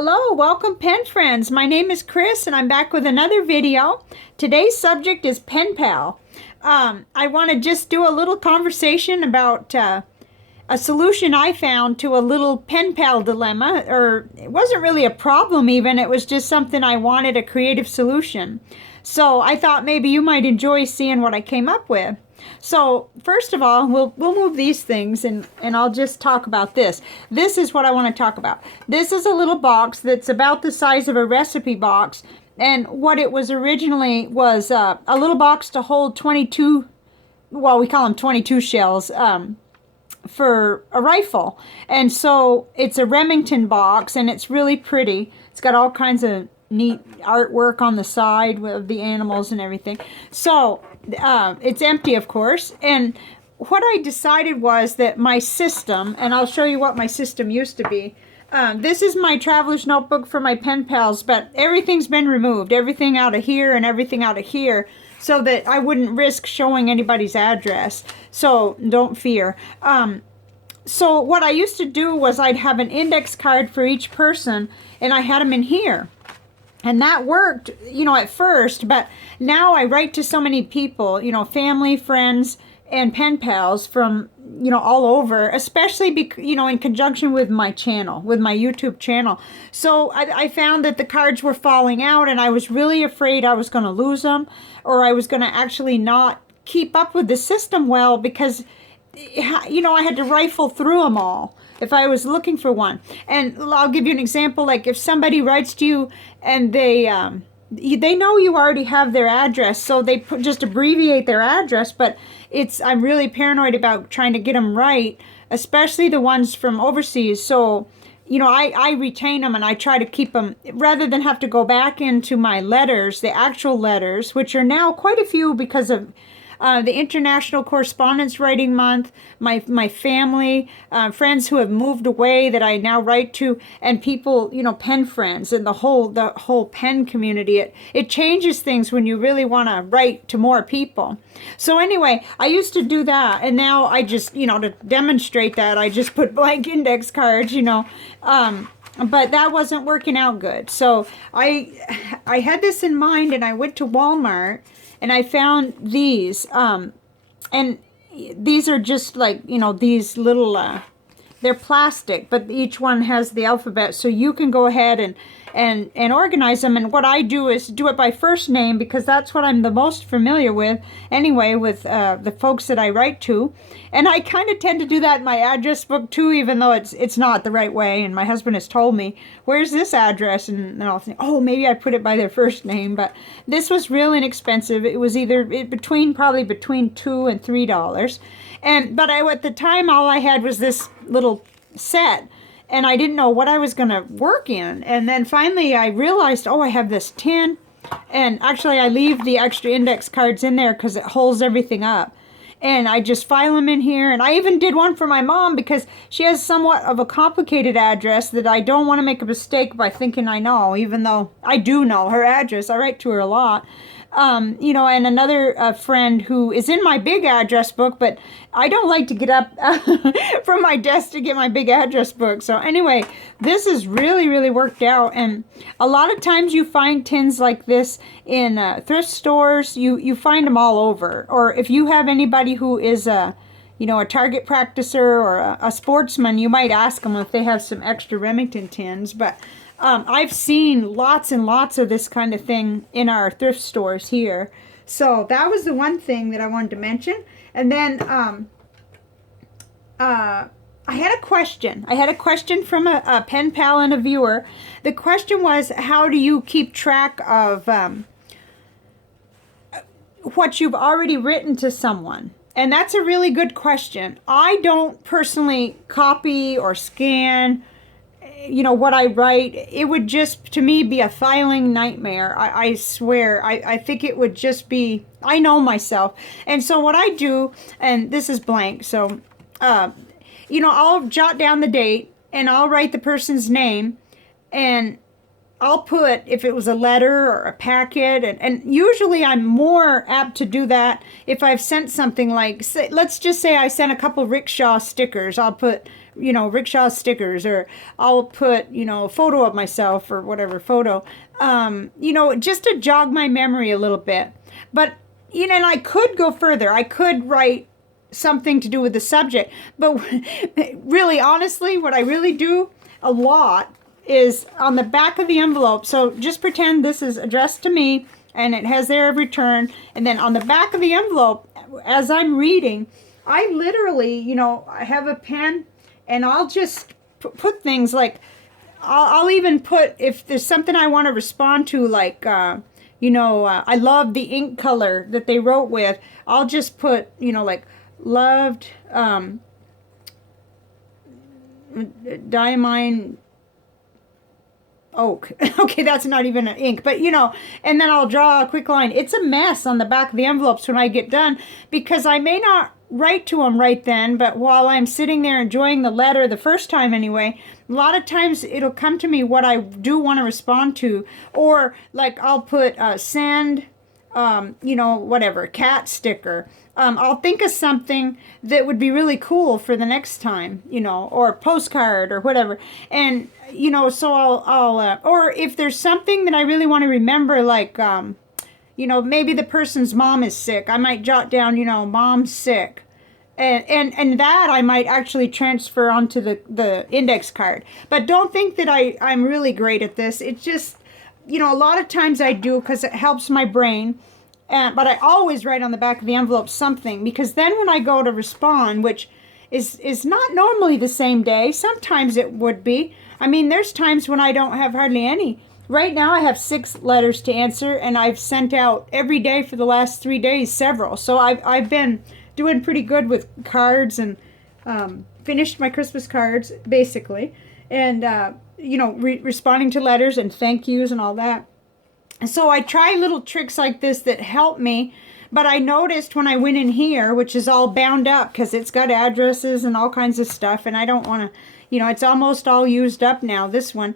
Hello, welcome pen friends. My name is Chris and I'm back with another video. Today's subject is pen pal. I want to just do a little conversation about a solution I found to a little pen pal dilemma, or it wasn't really a problem even, it was just something I wanted a creative solution. So I thought maybe you might enjoy seeing what I came up with. So first of all, we'll move these things and I'll just talk about this. This is what I want to talk about. This is a little box that's about the size of a recipe box, and what it was originally was a little box to hold 22, well, we call them 22 shells, for a rifle. And so it's a Remington box and it's really pretty. It's got all kinds of neat artwork on the side of the animals and everything. So it's empty, of course. And what I decided was that my system, and I'll show you what my system used to be. This is my traveler's notebook for my pen pals, but everything's been removed. Everything out of here and everything out of here, so that I wouldn't risk showing anybody's address. So don't fear. So what I used to do was I'd have an index card for each person, and I had them in here. And that worked, you know, at first, but now I write to so many people, you know, family, friends, and pen pals from, you know, all over, especially, you know, in conjunction with my channel, with my YouTube channel. So I found that the cards were falling out, and I was really afraid I was going to lose them, or I was going to actually not keep up with the system well, because, you know, I had to rifle through them all if I was looking for one. And I'll give you an example. Like if somebody writes to you and they know you already have their address, so they just abbreviate their address, but I'm really paranoid about trying to get them right, especially the ones from overseas. So, you know, I retain them and I try to keep them, rather than have to go back into my letters, the actual letters, which are now quite a few because of the International Correspondence Writing Month, my family, friends who have moved away that I now write to, and people, you know, pen friends, and the whole pen community. It changes things when you really want to write to more people. So anyway, I used to do that, and now I just, you know, to demonstrate that, I just put blank index cards, you know. But that wasn't working out good. So I had this in mind, and I went to Walmart and I found these. And these are just like, you know, these little, they're plastic, but each one has the alphabet. So you can go ahead and organize them. And what I do is do it by first name, because that's what I'm the most familiar with anyway, with the folks that I write to. And I kind of tend to do that in my address book too, even though it's not the right way. And my husband has told me, where's this address? And I'll think, oh, maybe I put it by their first name. But this was real inexpensive. It was probably between $2 and $3. But at the time, all I had was this little set, and I didn't know what I was going to work in. And then finally I realized, oh, I have this tin. And actually I leave the extra index cards in there because it holds everything up. And I just file them in here. And I even did one for my mom, because she has somewhat of a complicated address that I don't want to make a mistake by thinking I know, even though I do know her address. I write to her a lot. You know, and another friend who is in my big address book, but I don't like to get up from my desk to get my big address book. So anyway, this is really worked out. And a lot of times you find tins like this in thrift stores. You find them all over. Or if you have anybody who is you know, a target practicer or a sportsman, you might ask them if they have some extra Remington tins. But I've seen lots and lots of this kind of thing in our thrift stores here. So that was the one thing that I wanted to mention. And then I had a question. I had a question from a pen pal and a viewer. The question was, how do you keep track of what you've already written to someone? And that's a really good question. I don't personally copy or scan, you know, what I write. It would just, to me, be a filing nightmare. I swear. I think it would just be, I know myself. And so what I do, and this is blank, so, you know, I'll jot down the date, and I'll write the person's name, and I'll put if it was a letter or a packet, and usually I'm more apt to do that if I've sent something like, let's just say I sent a couple rickshaw stickers. I'll put you know, rickshaw stickers, or I'll put, you know, a photo of myself or whatever photo, you know, just to jog my memory a little bit. But, you know, and I could go further. I could write something to do with the subject. But really, honestly, what I really do a lot is on the back of the envelope. So just pretend this is addressed to me and it has their return. And then on the back of the envelope, as I'm reading, I literally, you know, I have a pen and I'll just put things like, I'll even put, if there's something I want to respond to, like, you know, I love the ink color that they wrote with, I'll just put, you know, like, loved diamine oak. Okay, that's not even an ink, but you know, and then I'll draw a quick line. It's a mess on the back of the envelopes when I get done, because I may not write to them right then, but while I'm sitting there enjoying the letter the first time anyway, a lot of times it'll come to me what I do want to respond to, or like I'll put send, you know, whatever, cat sticker. I'll think of something that would be really cool for the next time, you know, or a postcard or whatever. And, you know, so I'll or if there's something that I really want to remember, like, you know, maybe the person's mom is sick, I might jot down, you know, mom's sick. And that I might actually transfer onto the index card. But don't think that I'm really great at this. It's just, you know, a lot of times I do because it helps my brain. But I always write on the back of the envelope something, because then when I go to respond, which is not normally the same day, sometimes it would be. I mean, there's times when I don't have hardly any. Right now I have 6 letters to answer, and I've sent out every day for the last 3 days several. So I've been doing pretty good with cards, and finished my Christmas cards, basically. And, you know, responding to letters and thank yous and all that. So I try little tricks like this that help me, but I noticed when I went in here, which is all bound up because it's got addresses and all kinds of stuff, and I don't want to, you know, it's almost all used up now, this one.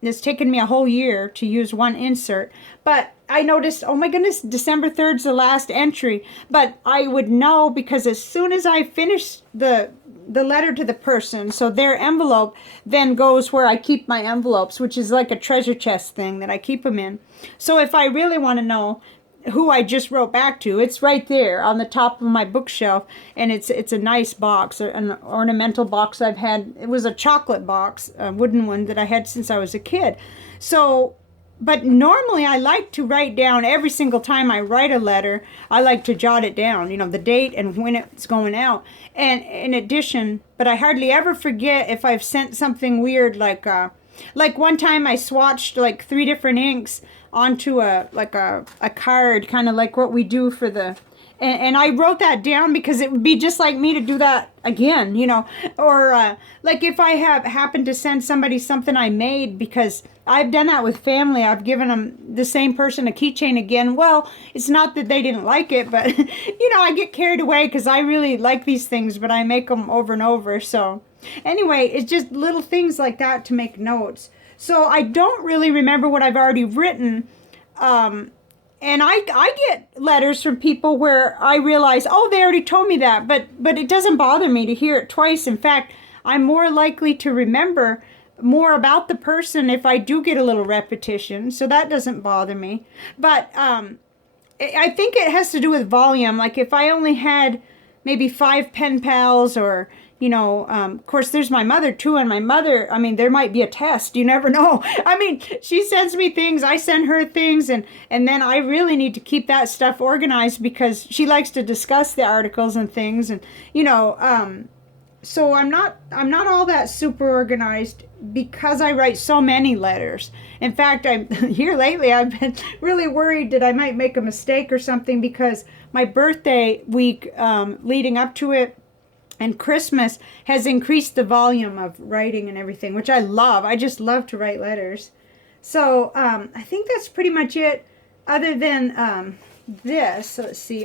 It's taken me a whole year to use one insert, but I noticed, oh my goodness, December 3rd is the last entry, but I would know because as soon as I finish the letter to the person, so their envelope then goes where I keep my envelopes, which is like a treasure chest thing that I keep them in. So if I really want to know who I just wrote back to, it's right there on the top of my bookshelf, and it's a nice box, an ornamental box I've had. It was a chocolate box, a wooden one that I had since I was a kid. So, but normally I like to write down every single time I write a letter, I like to jot it down, you know, the date and when it's going out. And in addition, but I hardly ever forget if I've sent something weird, like one time I swatched like 3 different inks onto a card, kind of like what we do for the, and I wrote that down because it would be just like me to do that again, you know. Or like if I have happened to send somebody something I made, because I've done that with family, I've given them, the same person, a keychain again. Well, it's not that they didn't like it, but you know, I get carried away because I really like these things, but I make them over and over. So anyway, it's just little things like that to make notes. So I don't really remember what I've already written. And I get letters from people where I realize, oh, they already told me that, but it doesn't bother me to hear it twice. In fact, I'm more likely to remember more about the person if I do get a little repetition, so that doesn't bother me. But I think it has to do with volume. Like if I only had maybe 5 pen pals, or you know, of course, there's my mother too, and my mother, I mean, there might be a test. You never know. I mean, she sends me things, I send her things, and then I really need to keep that stuff organized because she likes to discuss the articles and things, and you know, so I'm not all that super organized because I write so many letters. In fact, I'm here lately, I've been really worried that I might make a mistake or something, because my birthday week leading up to it and Christmas has increased the volume of writing and everything, which I love. I just love to write letters. So I think that's pretty much it, other than this. Let's see,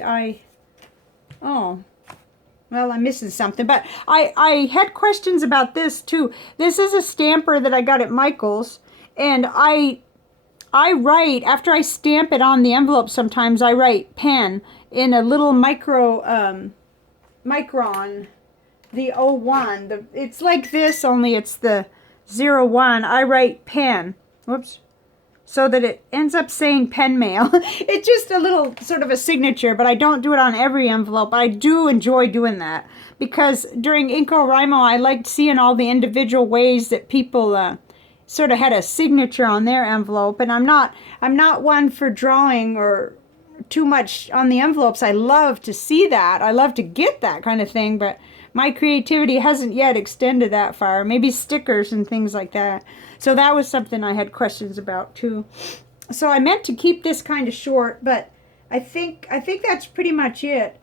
well, I'm missing something, but I had questions about this too. This is a stamper that I got at Michael's, and I write, after I stamp it on the envelope, sometimes I write pen in a little micron, the 01. It's like this, only it's the 01. I write pen. Whoops. So that it ends up saying pen mail. It's just a little sort of a signature, but I don't do it on every envelope. I do enjoy doing that because during InCoWriMo, I liked seeing all the individual ways that people sort of had a signature on their envelope. And I'm not one for drawing or too much on the envelopes. I love to see that. I love to get that kind of thing, but my creativity hasn't yet extended that far. Maybe stickers and things like that. So that was something I had questions about too. So I meant to keep this kind of short, but I think that's pretty much it.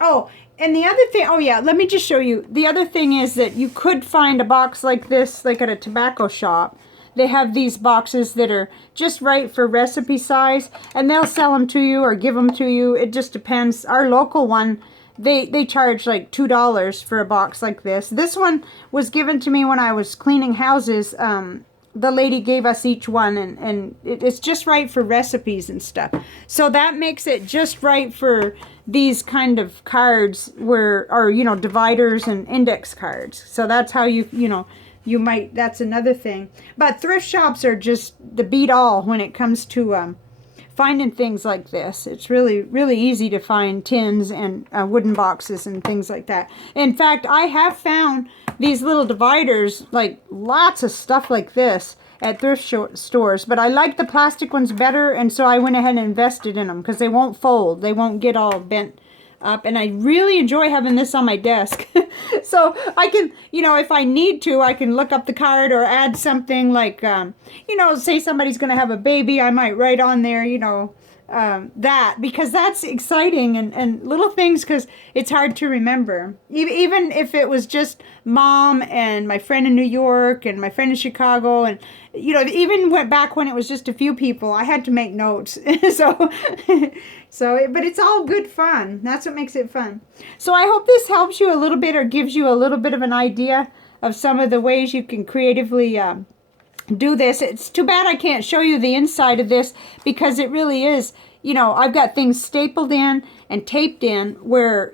Oh, and the other thing, oh yeah, let me just show you. The other thing is that you could find a box like this, like at a tobacco shop. They have these boxes that are just right for recipe size, and they'll sell them to you or give them to you. It just depends. Our local one, they charge like $2 for a box like this. This one was given to me when I was cleaning houses. The lady gave us each one, and it's just right for recipes and stuff. So that makes it just right for these kind of cards or dividers and index cards. So that's how you might, that's another thing. But thrift shops are just the beat all when it comes to finding things like this. It's really, really easy to find tins and wooden boxes and things like that. In fact, I have found these little dividers, like lots of stuff like this at thrift stores, but I like the plastic ones better, and so I went ahead and invested in them because they won't fold. They won't get all bent up, and I really enjoy having this on my desk. So I can, if I need to, I can look up the card or add something like, say somebody's going to have a baby, I might write on there, that, because that's exciting, and little things, because it's hard to remember. Even if it was just mom and my friend in New York and my friend in Chicago, and even went back when it was just a few people, I had to make notes. But it's all good fun. That's what makes it fun. So I hope this helps you a little bit or gives you a little bit of an idea of some of the ways you can creatively do this. It's too bad I can't show you the inside of this, because it really is, I've got things stapled in and taped in where,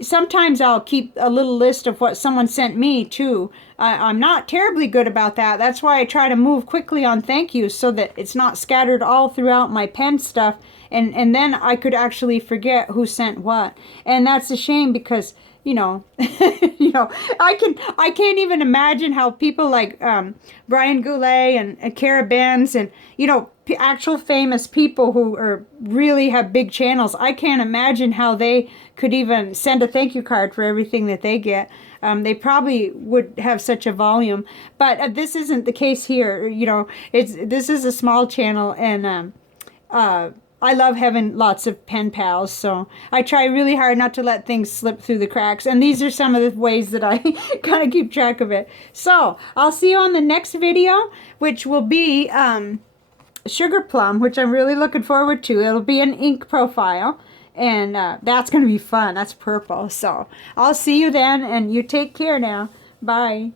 sometimes I'll keep a little list of what someone sent me too. I'm not terribly good about that. That's why I try to move quickly on thank yous so that it's not scattered all throughout my pen stuff, and then I could actually forget who sent what. And that's a shame because I can't even imagine how people like Brian Goulet and Cara Benz and actual famous people who really have big channels. I can't imagine how they could even send a thank you card for everything that they get. They probably would have such a volume, but this isn't the case here. This is a small channel, and I love having lots of pen pals, so I try really hard not to let things slip through the cracks, and these are some of the ways that I kind of keep track of it. So I'll see you on the next video, which will be Sugar Plum, which I'm really looking forward to. It'll be an ink profile, and that's going to be fun. That's purple. So I'll see you then, and you take care now. Bye.